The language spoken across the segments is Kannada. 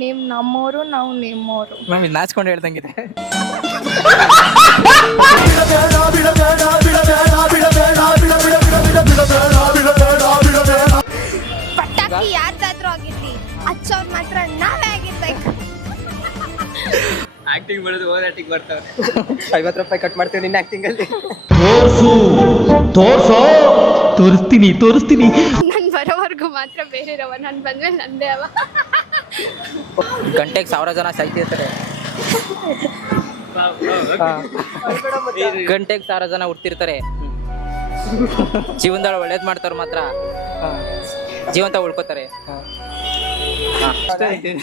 ನೀವು ನಮ್ಮೋರು ನಾವು ನಿಮ್ಮೋರು. ಮ್ಯಾಮ್ ಇದು ನಾಚ್ಕೊಂಡು ಹೇಳ್ದಂಗಿದೆ. ಪಟಾಕಿ ಯಾರ್ದಾದ್ರೂ ಆಗಿರ್ಲಿ, ಹಚ್ಚೋರ್ ಮಾತ್ರ ನಾವೇ ಆಗಿರ್ಬೇಕು. ಆಕ್ಟಿಂಗ್ ಮಾಡೋದು ಓದ್ ಆಕ್ಟಿಂಗ್ ಬರ್ತಾವೆ. 50 ರೂಪಾಯಿ ಕಟ್ ಮಾಡ್ತೀವಿ ನಿನ್ನ ಆಕ್ಟಿಂಗ್ ಅಲ್ಲಿ. ತೋರಿಸ್ತೀನಿ. ನನ್ ಬರೋವರೆಗೂ ಮಾತ್ರ ಬೇರೆ ರವ, ನಾನು ಬಂದ್ಮೇಲೆ ನಂದೇ ಅವ. ಗಂಟೆಗೆ 1000 ಜನ ಸಾಯ್ತಿರ್ತಾರೆ. ಗಂಟೆಗೆ 1000 ಜನ ಹುಡ್ತಿರ್ತಾರೆ. ಜೀವನದಲ್ಲಿ ಒಳ್ಳೇದ್ ಮಾಡ್ತಾರ ಮಾತ್ರ ಜೀವಂತ ಉಳ್ಕೋತಾರೆ.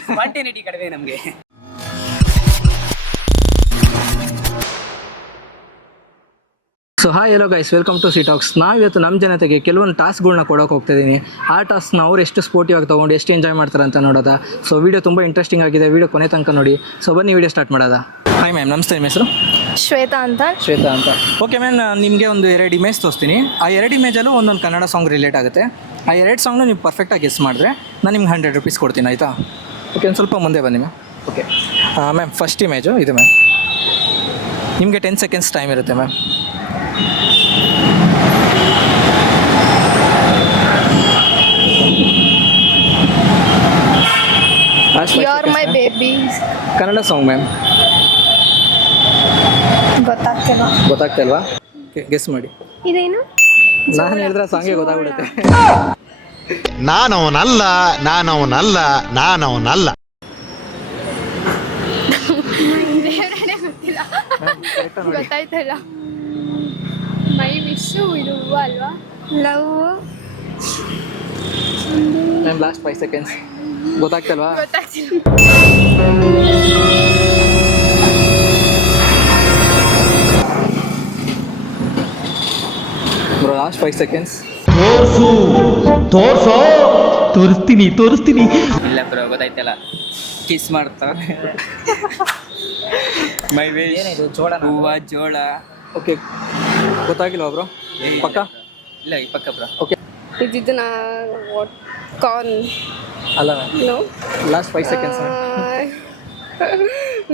ಸ್ಪಾಂಟೇನಿಟಿ ಕಡಿಮೆ ನಮ್ಗೆ. So hi hello guys, welcome to C talks. ಇವತ್ತು ನಮ್ಮ ಜನತೆಗೆ ಕೆಲವೊಂದು ಟಾಸ್ಕ್ಗಳನ್ನ ಕೊಡೋಕೆ ಹೋಗ್ತಿದ್ದೀನಿ. ಆ ಟಾಸ್ಕ್ನ ಅವ್ರು ಎಷ್ಟು ಸ್ಪೋರ್ಟಿವ್ ಆಗಿ ತೊಗೊಂಡು ಎಷ್ಟು ಎಂಜಾಯ್ ಮಾಡ್ತಾರೆ ಅಂತ ನೋಡೋದ. ಸೊ ವಿಡಿಯೋ ತುಂಬ ಇಂಟ್ರೆಸ್ಟಿಂಗ್ ಆಗಿದೆ, ವಿಡಿಯೋ ಕೊನೆ ತನಕ ನೋಡಿ. ಸೊ ಬನ್ನಿ ವಿಡಿಯೋ ಸ್ಟಾರ್ಟ್ ಮಾಡೋದ. ಹಾಯ್ ಮ್ಯಾಮ್, ನಮಸ್ತೆ. ನಿಮ್ಮ ಹೆಸರು? ಶ್ವೇತಾ ಅಂತ. ಶ್ವೇತಾ ಅಂತ. ಓಕೆ ಮ್ಯಾಮ್, ನಾನು ನಿಮಗೆ ಒಂದು 2 ಇಮೇಜ್ ತೋರಿಸ್ತೀನಿ. ಆ 2 ಇಮೇಜಲ್ಲೂ ಒಂದೊಂದು ಕನ್ನಡ ಸಾಂಗ್ ರಿಲೇಟ್ ಆಗುತ್ತೆ. ಆ 2 ಸಾಂಗ್ನು ನೀವು ಪರ್ಫೆಕ್ಟಾಗಿ ಗೆಸ್ ಮಾಡಿದ್ರೆ ನಾನು ನಿಮ್ಗೆ 100 ರೂಪೀಸ್ ಕೊಡ್ತೀನಿ, ಆಯಿತಾ? ಓಕೆ, ಒಂದು ಸ್ವಲ್ಪ ಮುಂದೆ ಬನ್ನಿ ma'am. Okay ma'am, first image ಇದು ಮ್ಯಾಮ್. ನಿಮಗೆ 10 ಸೆಕೆಂಡ್ಸ್ ಟೈಮ್ ಇರುತ್ತೆ ma'am. You are my baby. Kannada song ma'am. ಗೊತ್ತಾಗ್ತಿಲ್ವಾ? ಗೆಸ್ ಮಾಡಿ. ಇದೇನು? ನಾನು ಹೇಳಿದ್ರೆ ಸಾಂಗೇ ಗೊತ್ತಾಗ್ಬಿಡುತ್ತೆ. ನಾನವನಲ್ಲ. ದೇವರೇ ಗೊತ್ತಿಲ್ಲ. ಗೊತ್ತಾಯ್ತಲ್ಲ. ಮೈ ವಿಶು ಇದು ಅಲ್ವಾ? ಲವ್. Ma'am last 5 seconds. ಗೊತ್ತಾಗ್ತಲ್ವಾ? ಗೊತ್ತಾಗ್ತಿಲ್ಲ. Bro last 5 seconds. ತೋರಿಸ್ತೀನಿ. ಇಲ್ಲ ಬ್ರೋ, ಗೊತ್ತಾಯ್ತಲ್ಲ. ಕಿಸ್ ಮಾಡ್ತಾರೆ. ಮೈ ವೇಶ್. ಏನಿದು ಜೋಳ? ಹೂವ ಜೋಳ. ಓಕೆ, ಗೊತ್ತಾಗಿಲ್ವಾ ಬ್ರೋ? ಪಕ್ಕ? ಇಲ್ಲ, ಈ ಪಕ್ಕ ಬ್ರೋ. ಓಕೆ, ಇದನ್ನ ಕಾರ್ನ್. ಅಲ್ಲ ma'am, no last 5 seconds.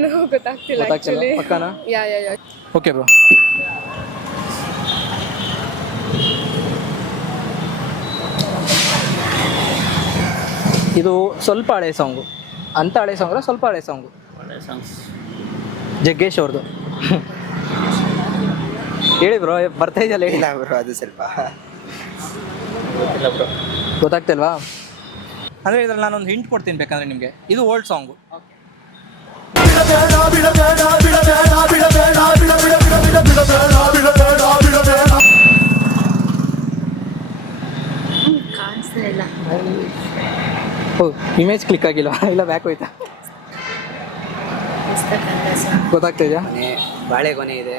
No, ಗೊತ್ತಾಗ್ತಿಲ್ಲ ಆಕ್ಚುಲಿ. ಪಕ್ಕನಾ? ಯಾ. Okay bro. ಇದು ಸ್ವಲ್ಪ ಹಳೆ ಸಾಂಗು. ಅಂತ ಹಳೆ ಸಾಂಗ್ ಸ್ವಲ್ಪ ಹಳೆ ಸಾಂಗು. ಜಗ್ಗೇಶ್ ಅವ್ರದ್ದು. ಹೇಳಿ ಬ್ರೋ, ಬರ್ತಾ ಇದೆಯಲ್ಲ ಹೇಳಿ. ಬ್ರೋ, ಅದು ಸ್ವಲ್ಪ ಗೊತ್ತಾಗ್ತಿಲ್ವಾ? ಅಂದರೆ ಇದ್ರಲ್ಲಿ ನಾನೊಂದು ಹಿಂಟ್ ಕೊಡ್ತೀನಿ ಬೇಕಂದ್ರೆ ನಿಮಗೆ. ಇದು ಓಲ್ಡ್ ಸಾಂಗು. ಓ, ಇಮೇಜ್ ಕ್ಲಿಕ್ ಆಗಿಲ್ಲ, ಇಲ್ಲ ಬ್ಯಾಕ್ ಹೋಯ್ತಾ? ಗೊತ್ತಾಗ್ತಾ ಇದೆಯಾ? ಬಾಳೆಗೊನೆ ಇದೆ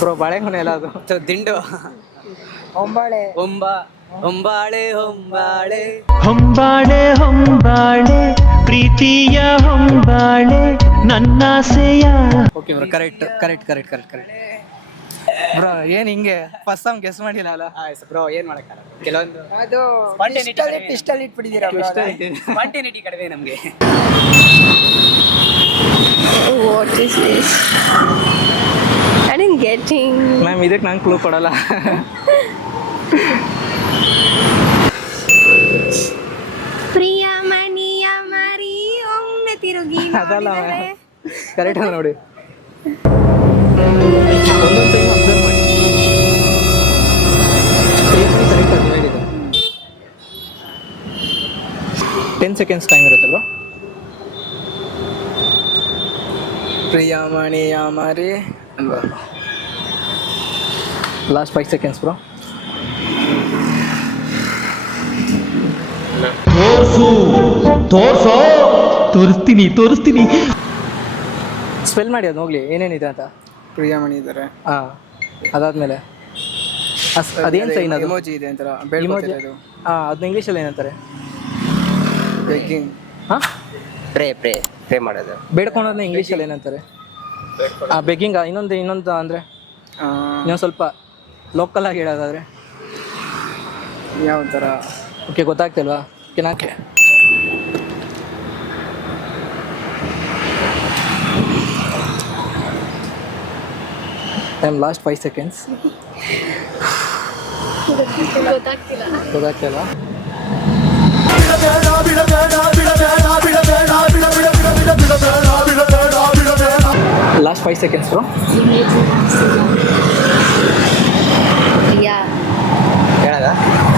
ಬ್ರೋ. ಬಾಳೆಗೊನೆ ಎಲ್ಲ ಅದು ದಿಂಡು. ಒಂಬಾಳೆ. ಹೊಂಬಾಳೆ ಪ್ರೀತಿಯ ಹೊಂಬಾಳೆ ನನ್ನಾಸೆಯ. Okay bro, correct. ಬ್ರೋ ಏನು ಹಿಂಗೆ ಫಸ್ಟ್ ಸಾಂಗ್ ಗೆಸ್ ಮಾಡಿಲ್ಲ ಅಲ್ಲ ಬ್ರೋ? ಏನ್ ಮಾಡಕ್ಕಾಗಲ್ಲ, ಕೆಲವೊಂದು ಅದು ಪಿಸ್ಟಲ್ ಇಟ್ಬಿಟ್ಟಿದ್ದೀರಾ. ಸ್ಪಾಂಟೇನಿಟಿ ಕಡಿಮೆ ನಮ್ಗೆ. What is this? I didn't getting. Ma'am, ಇದಕ್ಕೆ ನಾನು ಕ್ಲೂ ಕೊಡಲ್ಲ. ಪ್ರಿಯ ಮಣಿಯ ಮರಿ ಒಮ್ಮೆ ತಿರುಗಿ ಅದಲ್ಲ ಮ್ಯಾಮ್, ಕರೆಕ್ಟ್ ಅದ ನೋಡಿ. ಒಂದೊಂದು ಟೈಮ್ ಅಬ್ಸರ್ವ್ ಮಾಡಿ. ಕರೆಕ್ಟ್ ಅದು ಹೇಳಿದೆ. 10 ಸೆಕೆಂಡ್ಸ್ ಟೈಮ್ ಇರುತ್ತೆ ಬ್ರೋ. ಪ್ರಿಯಮಣಿಯ ಮರಿ ಅಲ್ವಾ? Last 5 seconds bro. ತೋರಿಸ್ತೀನಿ. ಸ್ಪೆಲ್ ಮಾಡಿ ಅದು ಹೋಗ್ಲಿ, ಏನೇನಿದೆ ಅಂತ. ಪ್ರಿಯಮಣಿ ಇದ್ದಾರೆ. ಹಾಂ, ಅದಾದಮೇಲೆ ಅದೇನು ಸೈನ್ ಅದು? ಇಮೋಜಿ ಇದೆ ಅಂತಾರ. ಹಾಂ, ಅದನ್ನ ಇಂಗ್ಲೀಷಲ್ಲಿ ಏನಂತಾರೆ? ಬೆಗ್ಗಿಂಗ್. ಹಾಂ, ಪ್ರೇ ಮಾಡೋದು. ಬೇಡ್ಕೊಳೋದನ್ನ ಇಂಗ್ಲೀಷಲ್ಲಿ ಏನಂತಾರೆ? ಬೆಗ್ಗಿಂಗ್. ಇನ್ನೊಂದು ಅಂದರೆ ಇನ್ನೊಂದು ಸ್ವಲ್ಪ ಲೋಕಲ್ ಆಗಿ ಹೇಳೋದಾದರೆ ಯಾವ ಥರ? ಓಕೆ, ಗೊತ್ತಾಗ್ತಿಲ್ವಾ? ಓಕೆ, ನಾಕೆ ಮ್ಯಾಮ್ ಲಾಸ್ಟ್ 5 ಸೆಕೆಂಡ್ಸ್. ಗೊತ್ತಾಗ್ತಿಲ್ಲ. Last 5 seconds bro.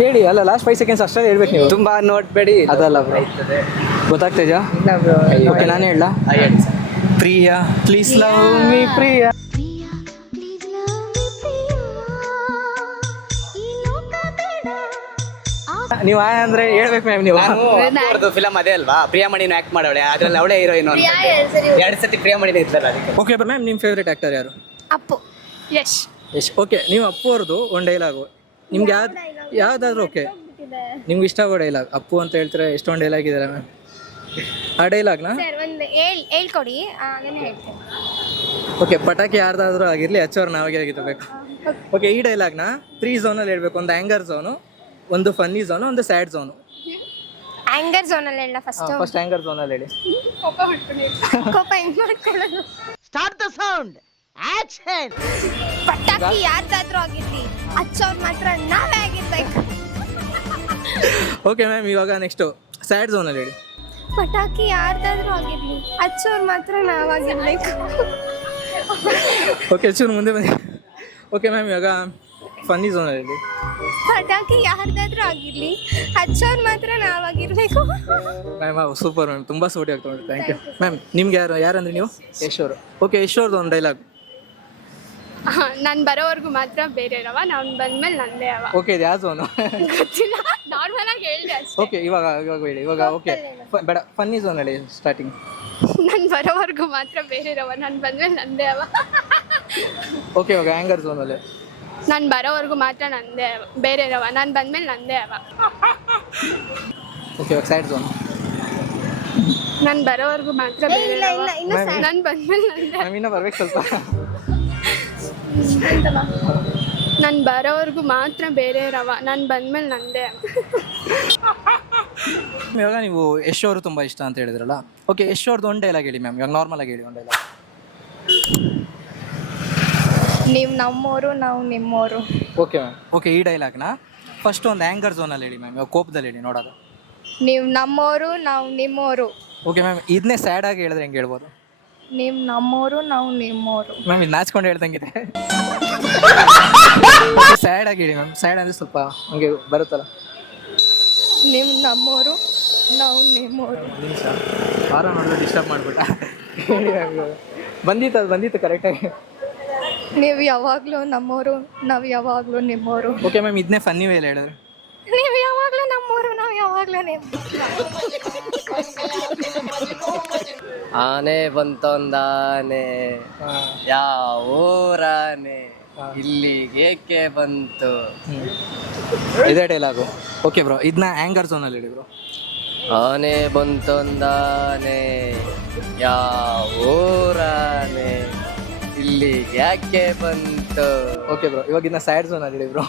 ಹೇಳಿ. ಅಲ್ಲ ಲಾಸ್ಟ್ 5 ಸೆಕೆಂಡ್ಸ್ ಅಷ್ಟೇ ಹೇಳ್ಬೇಕು ನೀವು. ತುಂಬಾ ನೋಡ್ಬೇಡಿ. ಅದಲ್ಲ ಬ್ರೋ. ಗೊತ್ತಾಗ್ತಿದ್ಯಾ? ಓಕೆ ನಾನು ಹೇಳ. Priya please love me Priya. ನೀವು ಅಂದ್ರೆ ಹೇಳ್ಬೇಕು ಮ್ಯಾಮ್ ನೀವು. ಫಿಲಮ್ ಅದೇ ಅಲ್ವಾ, ಪ್ರಿಯಾಮಣಿನ ಆಕ್ಟ್ ಮಾಡೋಳೆ, ಅದ್ರಲ್ಲಿ ಅವಳೇ ಹೀರೋಯಿನ್. ಎರಡು ಸತಿ ಪ್ರಿಯಾಮಣಿನೇ ಇದ್ದಲ್ಲ ಅದಕ್ಕೆ. ಓಕೆ ಮ್ಯಾಮ್, ನಿಮ್ಮ ಫೇವ್ರೇಟ್ ಆಕ್ಟರ್ ಯಾರು? ಅಪ್ಪು. ಯಶ್. ಓಕೆ, ನೀವು ಅಪ್ಪು ಅವ್ರದ್ದು ಒಂದು ಡೈಲಾಗು ನಿಮ್ಗೆ ಯಾವ್ದಾದ್ರು ಓಕೆ ನಿಮ್ಗೆ ಇಷ್ಟ ಆಗೋ ಡೈಲಾಗ್ ಅಪ್ಪು ಅಂತ ಹೇಳ್ತಾರೆ. ಎಷ್ಟೊಂದು ಡೈಲಾಗ್ ಇದೆ ಮ್ಯಾಮ್, ಆ ಡೈಲಾಗ್ನ ಸರ್ ಒಂದು ಹೇಳ್ಕೊಡಿ, ಅದನ್ನೇ ಹೇಳ್ತೀನಿ. ಓಕೆ, ಪಟಾಕಿ ಯಾರ್ದಾದ್ರೂ ಆಗಿರಲಿ, ಹಚ್ಚೋರು ನಾವಾಗೆ ಆಗಿರ್ಬೇಕು. ಓಕೆ, ಈ ಡೈಲಾಗ್ನ 3 ಝೋನಲ್ಲಿ ಹೇಳ್ಬೇಕು. ಒಂದು ಆ್ಯಂಗರ್ ಝೋನು, ಒಂದು ಫನ್ನಿ ಝೋನು, ಒಂದು ಸ್ಯಾಡ್ ಝೋನು. ಆಂಗರ್ ಝೋನಲ್ಲಿ ಹೇಳ ಫಸ್ಟ್. ಫಸ್ಟ್ ಆ್ಯಂಗರ್ ಝೋನಲ್ಲಿ ಹೇಳಿ. ಕೋಪ ಹೆಂಗ್ ಮಾಡ್ಕೊಳ್ಳೋದು? Start the sound, action. ಪಟಾಕಿ ಯಾರ್ದಾದ್ರೂ ಆಗಿರ್ಲಿ, ಹಚ್ಚೋರ್ ಮಾತ್ರ ನಾವೇ ಆಗಿರ್ಬೇಕು. ಓಕೆ ಮ್ಯಾಮ್, ಇವಾಗ ನೆಕ್ಸ್ಟು ಸ್ಯಾಡ್ ಝೋನಲ್ಲಿ ಹೇಳಿ. ಪಟಾಕಿ ಯಾರ್ದಾದ್ರೂ ಆಗಿರ್ಲಿ, ಹಚ್ಚೋರ್ ಮಾತ್ರ ನಾವಾಗಿರ್ಬೇಕು. ಓಕೆ, ಚೂರು ಮುಂದೆ ಬನ್ನಿ. ಓಕೆ ಮ್ಯಾಮ್, ಇವಾಗ ಫನ್ನಿ ಝೋನಲ್ಲಿ ಹೇಳಿ. ಪಟಾಕಿ ಯಾರ್ದಾದ್ರೂ ಆಗಿರ್ಲಿ, ಹಚ್ಚೋರ್ ಮಾತ್ರ ನಾವಾಗಿರ್ಬೇಕು. ಮ್ಯಾಮ್ ಸೂಪರ್ ಮ್ಯಾಮ್, ತುಂಬ ಸೂಟಿ ಆಗ್ತಾ ಉಂಟು. Thank you ma'am. ನಿಮ್ಗೆ ಯಾರಂದ್ರೆ ನೀವು? ಯಶ್ ಅವರು. ಓಕೆ, ಯಶ್ ಅವ್ರದ್ದು ಒಂದು ಡೈಲಾಗ್. ನಾನು ಬರೋವರೆಗೂ ಮಾತ್ರ ಬೇರೆ ರವ, ನಾನು ಬಂದ್ಮೇಲೆ ನಂದೇ ಅವ. ಓಕೆ, ಇದು ಯಾವ ಝೋನು? ಗೊತ್ತಿಲ್ಲ, ನಾರ್ಮಲ್ ಆಗಿ ಹೇಳಿದೆ ಅಷ್ಟೇ. ಓಕೆ, ಇವಾಗ ಹೇಳಿ. ಇವಾಗ ಓಕೆ, ಬೇಡ, ಫನ್ನಿ ಝೋನ್ ಹೇಳಿ ಸ್ಟಾರ್ಟಿಂಗ್. ನಾನು ಬರೋವರೆಗೂ ಮಾತ್ರ ಬೇರೆ ರವ, ನಾನು ಬಂದ್ಮೇಲೆ ನಂದೇ ಅವ. ಓಕೆ, ಇವಾಗ ಆ್ಯಂಗರ್ ಝೋನಲ್ಲಿ. ನಾನು ಬರೋವರೆಗೂ ಮಾತ್ರ ನಂದೇ ಅವ, ಬೇರೆ ರವ, ನಾನು ಬಂದ್ಮೇಲೆ ನಂದೇ ಅವ. ಓಕೆ, ಇವಾಗ ಸ್ಯಾಡ್ ಝೋನ್. ನಾನು ಬರೋವರೆಗೂ ಮಾತ್ರ ಬೇರೆ ಇಲ್ಲ ರವ, ಇಲ್ಲ ಇನ್ನು ನಾನು ಬಂದ್ಮೇಲೆ ನಂದೇ. ಮ್ಯಾಮ್ ಇನ್ನೂ ಬರ್ಬೇಕು ಸ್ವಲ್ಪ. ನಾನು ಬರೋವರೆಗೂ ಮಾತ್ರ ಬೇರೆ ರವ, ನಾನು ಬಂದ್ಮೇಲೆ ನಂದೇ ಅವ. ಇವಾಗ ನೀವು ಯಶ್ ಅವರು ತುಂಬ ಇಷ್ಟ ಅಂತ ಹೇಳಿದ್ರಲ್ಲ. ಓಕೆ, ಯಶ್ ಅವ್ರದ್ದು ಒಂದು ಡೈಲಾಗ್ ಹೇಳಿ ಮ್ಯಾಮ್. ಇವಾಗ ನಾರ್ಮಲ್ ಆಗಿ ಹೇಳಿ ಒಂದು ಡೈಲಾಗ್. ನೀವು ನಮ್ಮೋರು, ನಾವು ನಿಮ್ಮೋರು. Okay ma'am. ಓಕೆ, ಈ ಡೈಲಾಗ್ನ ಫಸ್ಟ್ ಒಂದು ಆ್ಯಂಗರ್ ಝೋನಲ್ಲಿ ಹೇಳಿ ಮ್ಯಾಮ್. ಇವಾಗ ಕೋಪದಲ್ಲಿ ಹೇಳಿ ನೋಡೋದು. ನೀವು ನಮ್ಮೋರು, ನಾವು ನಿಮ್ಮೋರು. ಓಕೆ ಮ್ಯಾಮ್, ಇದನ್ನೇ ಸ್ಯಾಡ್ ಆಗಿ ಹೇಳಿದ್ರೆ ಹೆಂಗೆ ಹೇಳ್ಬೋದು? ನೀವು ನಮ್ಮೋರು, ನಾವು ನಿಮ್ಮೋರು. ಮ್ಯಾಮ್ ಇದು ನಾಚ್ಕೊಂಡು ಹೇಳ್ದಂಗಿದೆ. ಸ್ಯಾಡ್ ಆಗಿ ಹೇಳಿ ಮ್ಯಾಮ್. ಸ್ಯಾಡ್ ಅಂದರೆ ಸ್ವಲ್ಪ ಹಂಗೆ ಬರುತ್ತಲ್ಲ. ನೀವು ನಮ್ಮೋರು, ನಾವು ನಿಮ್ಮೋರು. ನಿಮಿಷ ವಾರ ನೋಡಿದ್ರೆ ಡಿಸ್ಟರ್ಬ್ ಮಾಡಿಬಿಟ್ಟ. ಬಂದಿತ್ತು ಕರೆಕ್ಟಾಗಿ. ನೀವು ಯಾವಾಗಲೂ ನಮ್ಮೋರು, ನಾವು ಯಾವಾಗಲೂ ನಿಮ್ಮೋರು. ಓಕೆ ಮ್ಯಾಮ್, ಇದನ್ನೇ ಫನ್ನಿ ವೇಲ್ ಹೇಳಿದ್ರೆ. ನೀವು ಯಾವಾಗಲೂ ನಮ್ಮೋರು, ನಾವು ಯಾವಾಗಲೂ ನಿಮ್ಮ. ಆನೆ ಬಂತೊಂದಾನೆ, ಯಾವೂರಾನೆ, ಇಲ್ಲಿಗೇಕೆ ಬಂತು. ಇದೇ ಡೈಲಾಗು. ಓಕೆ ಬ್ರೋ, ಇದನ್ನ ಆ್ಯಂಗರ್ ಝೋನಲ್ಲಿ ಹೇಳಿ ಬ್ರೋ. ಆನೆ ಬಂತೊಂದಾನೆ, ಯಾವೂರಾನೆ, ಇಲ್ಲಿಗೆ ಯಾಕೆ ಬಂತು. ಓಕೆ ಬ್ರೋ, ಇವಾಗ ಇದನ್ನ ಸ್ಯಾಡ್ ಝೋನಲ್ಲಿ ಹೇಳಿ ಬ್ರೋ.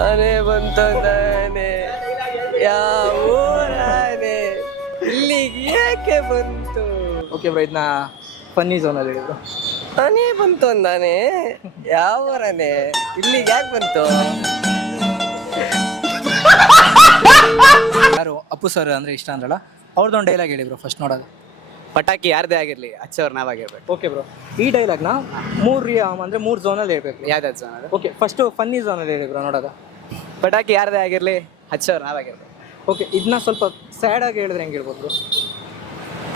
ಆನೆ ಬಂತೊಂದಾನೆ, ಯಾವೂರಾನೆ, ಇಲ್ಲಿಗೆ ಯಾಕೆ ಬಂತು. ಓಕೆ ಬ್ರೋ, ಇದನ್ನ ಫನ್ನಿ ಝೋನಲ್ಲಿ ಹೇಳಿ ಬ್ರೋ. ಆನೆ ಬಂತೊಂದಾನೆ, ಯಾವೂರಾನೆ, ಇಲ್ಲಿಗೆ ಯಾಕೆ ಬಂತು. ಯಾರು ಅಪ್ಪು ಸರ್ ಅಂದರೆ ಇಷ್ಟ ಅಂದ್ರಲ್ಲ, ಅವ್ರದ್ದೊಂದು ಡೈಲಾಗ್ ಹೇಳಿ ಬ್ರೋ ಫಸ್ಟ್ ನೋಡೋದು. ಪಟಾಕಿ ಯಾರದೇ ಆಗಿರಲಿ, ಹಚ್ಚೋರು ನಾವಾಗಿರ್ಬೇಕು. ಓಕೆ ಬ್ರೋ, ಈ ಡೈಲಾಗ್ನ 3 ಅಂದರೆ 3 ಝೋನಲ್ಲಿ ಹೇಳ್ಬೇಕು. ಯಾವ್ದಾದ್ರು ಜನ ಅದು. ಓಕೆ, ಫಸ್ಟು ಫನ್ನಿ ಝೋನಲ್ಲಿ ಹೇಳಿ ಬ್ರೋ ನೋಡೋದು. ಪಟಾಕಿ ಯಾರದೇ ಆಗಿರಲಿ, ಹಚ್ಚೋರು ನಾವಾಗಿರ್ಬೇಕು. ಓಕೆ, ಇದನ್ನ ಸ್ವಲ್ಪ ಸ್ಯಾಡ್ ಆಗಿ ಹೇಳಿದ್ರೆ ಹೆಂಗೆ ಹೇಳ್ಬೋದು ಬ್ರೋ?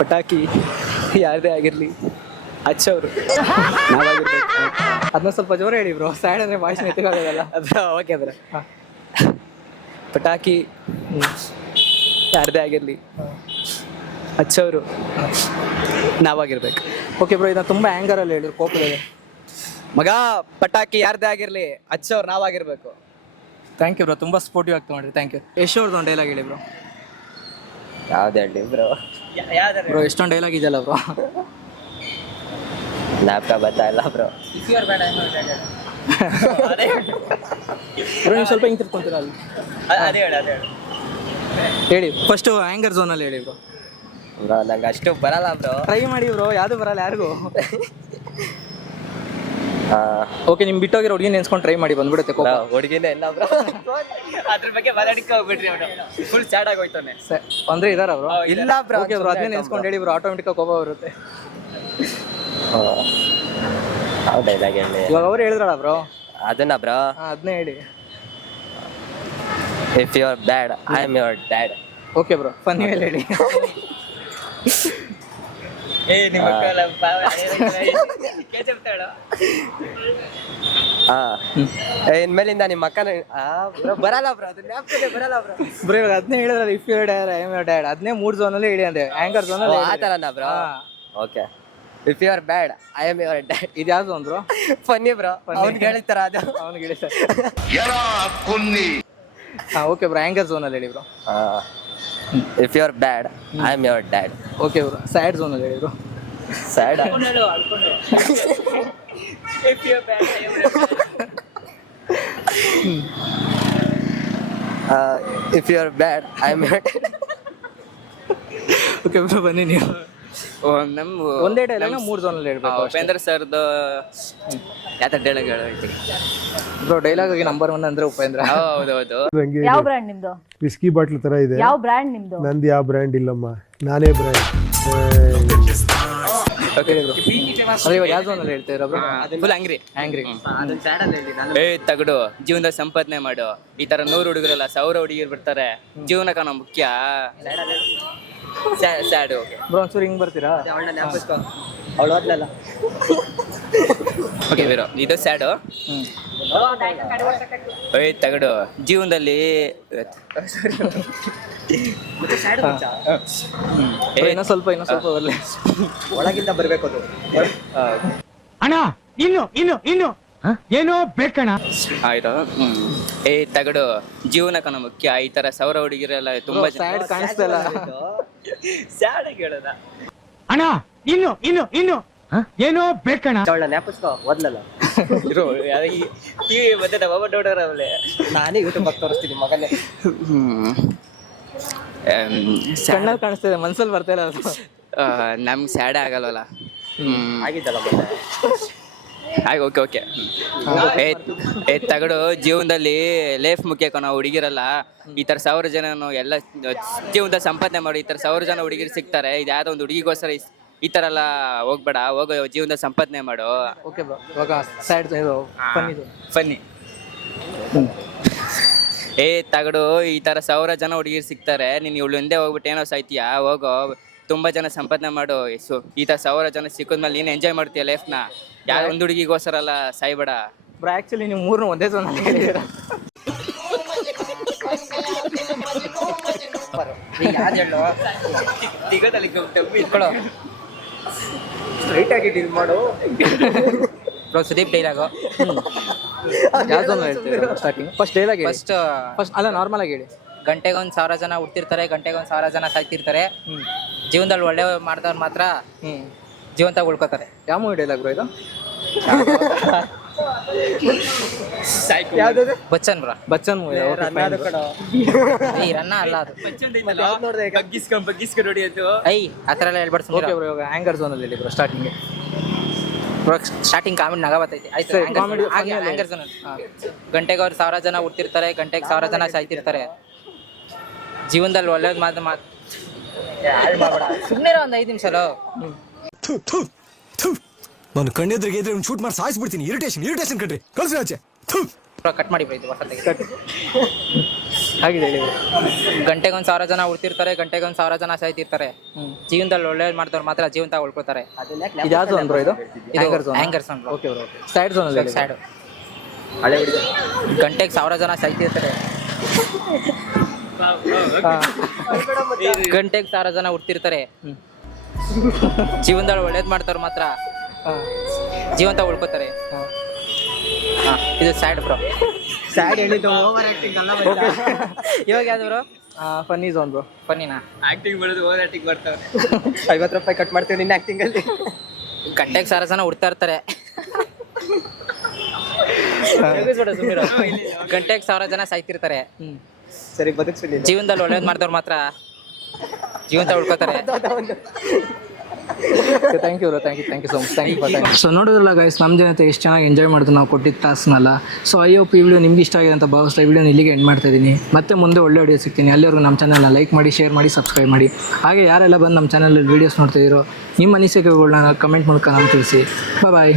ಪಟಾಕಿ ಯಾರದೇ ಆಗಿರಲಿ, ಹಚ್ಚೋರು ನಾವಾಗಿರ್ಬೇಕು. ಅದನ್ನ ಸ್ವಲ್ಪ ಜೋರ ಹೇಳಿ ಬ್ರೋ. ಸ್ಯಾಡ್ ಅಂದರೆ ವಾಯ್ಸ್ ನೆತ್ತಗಾಗೋದಲ್ಲ. ಅದು ಓಕೆ ಅಂದ್ರೆ ಹಾಂ. ಪಟಾಕಿ ಯಾರದೇ ಆಗಿರಲಿ, ಹಚ್ಚೋರು ನಾವಾಗಿರ್ಬೇಕು. ಓಕೆ ಬ್ರೋ, ಇದನ್ನ ತುಂಬ ಆ್ಯಂಗರಲ್ಲಿ ಹೇಳಿ, ಕೋಪದಲ್ಲಿ. ಮಗ ಪಟಾಕಿ ಯಾರದೇ ಆಗಿರಲಿ, ಹಚ್ಚೋರು ನಾವಾಗಿರ್ಬೇಕು. ಥ್ಯಾಂಕ್ ಯು ಬ್ರೋ, ತುಂಬ ಸ್ಪೋರ್ಟಿವ್ ಆಗ್ತಾ ಮಾಡ್ರಿ. Thank you. ಯಶ್ ಅವ್ರದ್ದು ಒಂದು ಡೈಲಾಗ್ ಹೇಳಿ ಬ್ರೋ. ಯಾವ್ದು ಹೇಳಿ ಬ್ರೋ? ಬ್ರೋ ಎಷ್ಟೊಂದು ಡೈಲಾಗ್ ಇದೆಯಲ್ಲ ಬ್ರೋ. ಲ್ಯಾಪ್ಟಾಪ್ ಬರ್ತಾ ಇಲ್ಲ ಬ್ರೋ. ಬ್ರೋ ನೀವು ಸ್ವಲ್ಪ ಹಿಂಗೆ ತಿರ್ಕೊಂತೀರ ಅಲ್ಲಿ. ಅದೇ ಹೇಳಿ ಹೇಳಿ ಫಸ್ಟು ಆ್ಯಂಗರ್ ಝೋನಲ್ಲಿ ಹೇಳಿ ಬ್ರೋ. ಬ್ರೋ ನಂಗೆ ಅಷ್ಟು ಬರಲ್ಲ ಬ್ರೋ. ಟ್ರೈ ಮಾಡಿ ಬ್ರೋ, ಯಾವುದು ಬರಲ್ಲ ಯಾರಿಗೂ. ಓಕೆ ನಿಮ್ ಬಿಟ್ಟೋಗಿರೋ ಹುಡುಗಿ ನೆನ್ಸ್ಕೊಂಡು ಟ್ರೈ ಮಾಡಿ ಬಂದ್ಬಿಡುತ್ತೆ ಕೋಪ. ಹುಡುಗಿನೇ ಇಲ್ಲ ಬ್ರೋ. ಅದ್ರ ಬಗ್ಗೆ ಮಾತಾಡಕ್ಕೆ ಹೋಗ್ಬಿಟ್ರಿ ಅವನು. ಫುಲ್ ಸ್ಯಾಡ್ ಆಗೋಯ್ತಾನೆ. ಅಂದ್ರೆ ಇದಾರ ಅವರು? ಇಲ್ಲ ಬ್ರೋ. ಓಕೆ ಬ್ರೋ, ಅದನ್ನೇ ನೆನ್ಸ್ಕೊಂಡು ಹೇಳಿ ಬ್ರೋ, ಆಟೋಮೆಟಿಕ್ ಕೋಪ ಬರುತ್ತೆ. ಯಾವ ಡೈಲಾಗ್ ಹೇಳಿ? ಇವಾಗ ಅವ್ರು ಹೇಳಿದ್ರಲ್ಲ ಬ್ರೋ, ಅದನ್ನ ಬ್ರೋ. ಅದನ್ನೇ ಹೇಳಿ. If you are bad I am your dad. Okay bro, funny ಮೇಲೆ ಹೇಳಿ. ಇನ್ಮೇಲಿಂದ ನಿಮ್ಮ ಅಕ್ಕನ ಬರಲ್ಲ ಬ್ರೋ, ಅದು ಜ್ಞಾಪಕನೇ ಬರಲ್ಲ ಬ್ರೋ. ಬ್ರೋ ಇವಾಗ ಅದನ್ನೇ ಹೇಳಿದ್ರಲ್ಲ, if you dad I am your dad, ಅದನ್ನೇ 3 ಝೋನಲ್ಲಿ ಹೇಳಿ ಅಂದೆ, ಆಂಕರ್ ಝೋನಲ್ಲಿ. ಆ ಥರನಾ bro? Okay. If you are bad I am your dad. ಇದು ಯಾವ್ದು ಅಂದ್ರು? ಫನ್ನಿ ಬ್ರೋ, ಅವ್ನಿಗೆ ಹೇಳಿರ್ತಾರ ಅದು. ಅವ್ನಿಗೆ ಹೇಳಿ ಸರ್. ಹಾಂ ಓಕೆ ಬ್ರೋ, ಆಂಕರ್ ಝೋನಲ್ಲಿ ಹೇಳಿ bro. If you are bad I am your dad. Okay bro, sad ಝೋನಲ್ಲಿ ಹೇಳಿ bro. Sad. If you are bad I am your dad. Okay bro, ಬನ್ನಿ ನೀವು. ನಮ್ಮ ಒಂದೇ ಡೈಲಾಗ್ 3 ಝೋನಲ್ಲಿ ಹೇಳ್ಬೇಕು. ಉಪೇಂದ್ರ ಸರ್ದು ಯಾವ ಡೈಲಾಗ್ ಹೇಳಿ ಬ್ರೋ, ಡೈಲಾಗ್ ಆಗಿ ನಂಬರ್ 1 ಅಂದ್ರೆ ಉಪೇಂದ್ರ. ಹೌದೌದು. ಯಾವ ಬ್ರ್ಯಾಂಡ್ ನಿಮ್ದು? ವಿಸ್ಕಿ ಬಾಟ್ಲ್ ತರ ಇದೆ. ಯಾವ ಬ್ರ್ಯಾಂಡ್ ನಿಮ್ದು? ನಂದು ಯಾವ ಬ್ರ್ಯಾಂಡ್ ಇಲ್ಲಮ್ಮ, ನಾನೇ ಬ್ರ್ಯಾಂಡ್. ಓಕೆ ಬ್ರೋ, ಅದೇ ಇವಾಗ ಯಾವ ಝೋನಲ್ಲಿ ಹೇಳ್ತೀರಾ ಬ್ರೋ? Full angry. ತಗಡು ಜೀವನದ ಸಂಪಾದನೆ ಮಾಡು. ಈ ತರ 100 ಹುಡುಗರಲ್ಲ 1000 ಹುಡುಗಿರು ಬರ್ತಾರೆ. ಜೀವನ ಕಾಣೋ ಮುಖ್ಯ. ಸ್ಯಾಡ್. ಬ್ರೋ ಒಂಚೂರು ಹಿಂಗ್ ಬರ್ತೀರಾ? ಅವಳು ಓದ್ಲಲ್ಲ. ಓಕೆ ವೀರೋ, ಇದು ಸ್ಯಾಡು. ತಗಡು ಜೀವನದಲ್ಲಿ ಇನ್ನೂ ಸ್ವಲ್ಪ ಬರಲಿ. ಒಳಗಿಂದ ಬರ್ಬೇಕು ಅದು. ಅಣ್ಣ ಇನ್ನು ಏನೋ ಬೇಕಣ್ಣ. ಆಯ್ತು. ತಗಡು ಜೀವನ ಕಣ ಮುಖ್ಯ. ಈ ತರ 1000 ಹುಡುಗಿರೆಲ್ಲ ತುಂಬಾ ಸ್ಯಾಡ್ ಕಾಣಿಸ್ತಲ್ಲ. ಸ್ಯಾಡ್ ಹೇಳೋದ. ಅಣ್ಣ ಇನ್ನು ಏನೋ ಬೇಕಣ್ಣ. ಅವಳ ಜ್ಞಾಪಿಸ್ಕೋ, ಓದ್ಲಲ್ಲ. ಟಿವಿ ಮತ್ತೆ ಬಾಬಾ ಡೋಡರ್ ಅವಳೆ. ನಾನೇ ಯೂಟ್ಯೂಬ್ ಆಗಿ ತೋರಿಸ್ತೀನಿ ಮಗನೇ. ಕಣ್ಣಲ್ಲಿ ಕಾಣಿಸ್ತದೆ, ಮನ್ಸಲ್ಲಿ ಬರ್ತಾ ಇಲ್ಲ ಅದು. ನಮ್ಗೆ ಸ್ಯಾಡೇ ಆಗಲ್ವಲ್ಲ. ಆಗಿದ್ದಲ್ಲ ಮತ್ತೆ. ಓಕೆ. ತಗಡು ಜೀವನದಲ್ಲಿ ಲೈಫ್ ಮುಖ್ಯ ಕಣೋ. ಹುಡುಗಿರಲ್ಲ ಈ ತರ 1000 ಜನ ಎಲ್ಲ ಜೀವನದ ಸಂಪಾದನೆ ಮಾಡಿ. ಈ ತರ 1000 ಜನ ಹುಡುಗಿರು ಸಿಗ್ತಾರೆ. ಇದು ಯಾವ್ದೋ ಒಂದು ಹುಡುಗಿಗೋಸ್ಕರ ಈ ತರ ಎಲ್ಲ ಹೋಗ್ಬೇಡ. ಹೋಗೋ ಜೀವನದ ಸಂಪಾದನೆ ಮಾಡು. ಓಕೆ ಬ್ರೋ, ಇವಾಗ ಸ್ಯಾಡ್ ಇದು ಫನ್ನಿ. ತಗಡು ಈ ತರ 1000 ಜನ ಹುಡುಗಿರು ಸಿಗ್ತಾರೆ. ನೀನು ಇವಳು ಹಿಂದೆ ಹೋಗ್ಬಿಟ್ಟು ಏನೋ ಸಾಯ್ತೀಯಾ? ಹೋಗೋ, ತುಂಬಾ ಜನ ಸಂಪಾದನೆ ಮಾಡು. ಈ ತರ 1000 ಜನ ಸಿಕ್ಕಿದ್ಮೇಲೆ ನೀನು ಎಂಜಾಯ್ ಮಾಡ್ತೀಯ ಲೈಫ್ನ. ಯಾವ ಒಂದು ಹುಡುಗಿಗೋಸ್ಕರ ಅಲ್ಲ ಸಾಯ್ಬೇಡ. ಬ್ರೋ ಆಕ್ಚುಲಿ ನೀವು 3 ಒಂದೇ ಝೋನಲ್ಲಿ ಹೇಳಿದ್ದೀರಾ. ಯಾವ್ದು ಹೇಳು? ಸ್ಟ್ರೈಟ್ ಆಗಿ ಡೀಲ್ ಮಾಡು. Bro Sudeep dialogue. ಯಾವ ಝೋನಲ್ಲಿ ಹೇಳ್ತೀರಾ ಸ್ಟಾರ್ಟಿಂಗ್? ಫಸ್ಟ್ ಡೈಲಾಗ್ ಹೇಳಿ. ಫಸ್ಟ್ ಅಲ್ಲ, ನಾರ್ಮಲ್ ಆಗಿ ಹೇಳಿ. ಗಂಟೆಗೆ 1000 ಜನ ಹುಡ್ತಿರ್ತಾರೆ, ಗಂಟೆಗೆ 1000 ಜನ ಸಾಯ್ತಿರ್ತಾರೆ. ಜೀವನದಲ್ಲಿ ಒಳ್ಳೆ ಮಾಡಿದವ್ರು ಮಾತ್ರ ಜೀವಂತ ಉಳ್ಕೋತಾರೆ. ಯಾವ ಮೂವಿ ಡೈಲಾಗ್ ಬ್ರೋ ಇದು? ಯಾವ್ದು? ಬಚ್ಚನ್ ಬ್ರೋ. ಬಚ್ಚನ್ ಮೂವಿ. ಈ ರನ್ನ ಅಲ್ಲ ಅದು. ಬಗ್ಗಿಸ್ಕೊಂಡು ನೋಡಿ ಅದು. ಆ ಥರ ಎಲ್ಲ ಹೇಳ್ಬಾರ್ದು. ಓಕೆ ಬ್ರೋ, ಇವಾಗ ಆಂಗರ್ ಝೋನಲ್ಲಿ ಹೇಳಿ bro starting. Bro starting comedy ನಗ ಬರ್ತೈತಿ. ಆಯ್ತು, ಆಂಗರ್ ಝೋನಲ್ಲಿ ಗಂಟೆಗೆ 1000 ಜನ ಹುಡ್ತಿರ್ತಾರೆ, ಗಂಟೆಗೆ 1000 ಜನ ಸಾಯ್ತಿರ್ತಾರೆ. ಜೀವನದಲ್ಲಿ ಒಳ್ಳೇದು ಮಾತು ಸುಮ್ಮನೆ ಒಂದು 5 ನಿಮಿಷ. ನಾನು ಕಣ್ಣೆದ್ರಿಗೆ ಇದ್ರೆ ಶೂಟ್ ಮಾಡಿ ಸಾಯಿಸ್ಬಿಡ್ತೀನಿ. ಇರಿಟೇಷನ್ ಕಣ್ರಿ, ಕಳ್ಸಿ ಆಚೆ. ಕಟ್ ಮಾಡಿ ಬೈತು ಹೊಸದಾಗಿ. ಹಾಗಿದೆ ಹೇಳಿ. ಗಂಟೆಗೆ 1000 ಜನ ಹುಡ್ತಿರ್ತಾರೆ, ಗಂಟೆಗೆ 1000 ಜನ ಸಾಯ್ತಿರ್ತಾರೆ. ಜೀವನದಲ್ಲಿ ಒಳ್ಳೇದು ಮಾಡಿದವ್ರು ಮಾತ್ರ ಜೀವಂತ ಉಳ್ಕೊತಾರೆ. ಇದು ಯಾವ ಝೋನ್ ಬ್ರೋ ಇದು? Anger zone. Okay bro, sad ಝೋನಲ್ಲಿ ಹೇಳಿ. ಸ್ಯಾಡ್. ಹಳೆ ಹುಡುಗ ಗಂಟೆಗೆ 1000 ಜನ ಸಾಯ್ತಿರ್ತಾರೆ, ಗಂಟೆಗೆ 1000 ಜನ ಹುಡ್ತಿರ್ತಾರೆ. ಜೀವನದಲ್ಲಿ ಒಳ್ಳೇದು ಮಾಡ್ತಾರ ಮಾತ್ರ ಜೀವಂತ ಉಳ್ಕೋತಾರೆ. ಇದು ಸ್ಯಾಡ್ ಬ್ರೋ. ಸ್ಯಾಡ್ ಹೇಳಿದ್ದು ಓವರ್ ಆಕ್ಟಿಂಗ್ ಅಲ್ಲ. ಇವಾಗ ಯಾವ್ದು ಬ್ರೋ? Funny zone bro. ಫನ್ನಿನಾ? ಆಕ್ಟಿಂಗ್ ಮಾಡೋದು ಓವರ್ ಆಕ್ಟಿಂಗ್ ಮಾಡ್ತಾವೆ. 50 ರೂಪಾಯಿ ಕಟ್ ಮಾಡ್ತೀವಿ ನಿನ್ನ ಆಕ್ಟಿಂಗ್ ಅಲ್ಲಿ. ಗಂಟೆಗೆ 1000 ಜನ ಹುಡ್ತಾ ಇರ್ತಾರೆ, ಗಂಟೆಗೆ 1000 ಜನ ಸಾಯ್ತಿರ್ತಾರೆ. ಸರಿ, ಬದುಕ್ಸಿಲ್ಲ. ಜೀವನದಲ್ಲಿ ಒಳ್ಳೇದು ಮಾಡಿದವ್ರು ಮಾತ್ರ ಜೀವಂತ ಉಳ್ಕೋತಾರೆ. Thank you so much thank you. So ನೋಡಿದ್ರಲ್ಲ ಗೈಸ್, ನಮ್ಮ ಜನತೆ ಎಷ್ಟು ಚೆನ್ನಾಗಿ ಎಂಜಾಯ್ ಮಾಡಿದ್ರು ನಾವು ಕೊಟ್ಟಿದ್ದ ಟಾಸ್ಕ್ನಲ್ಲ. ಸೊ ಐ ಹೋಪ್ ಈ ವಿಡಿಯೋ ನಿಮ್ಗೆ ಇಷ್ಟ ಆಗಿದೆ ಅಂತ ಭಾವಿಸ್ತಾ ಈ ವಿಡಿಯೋನ ಇಲ್ಲಿಗೆ ಎಂಡ್ ಮಾಡ್ತಾ ಇದ್ದೀನಿ. ಮತ್ತೆ ಮುಂದೆ ಒಳ್ಳೆ ವಿಡಿಯೋ ಸಿಗ್ತೀನಿ. ಅಲ್ಲಿವರೆಗೂ ನಮ್ಮ ಚಾನಲ್ನ ಲೈಕ್ ಮಾಡಿ, ಶೇರ್ ಮಾಡಿ, ಸಬ್ಸ್ಕ್ರೈಬ್ ಮಾಡಿ. ಹಾಗೆ ಯಾರೆಲ್ಲ ಬಂದು ನಮ್ಮ ಚಾನಲಲ್ಲಿ ವೀಡಿಯೋಸ್ ನೋಡ್ತಿದ್ದೀರೋ ನಿಮ್ಮ ಅನಿಸಿಕೆಗಳನ್ನ ಕಮೆಂಟ್ ಮೂಲಕ ನಮ್ಗೆ ತಿಳಿಸಿ. ಬಾಯ್.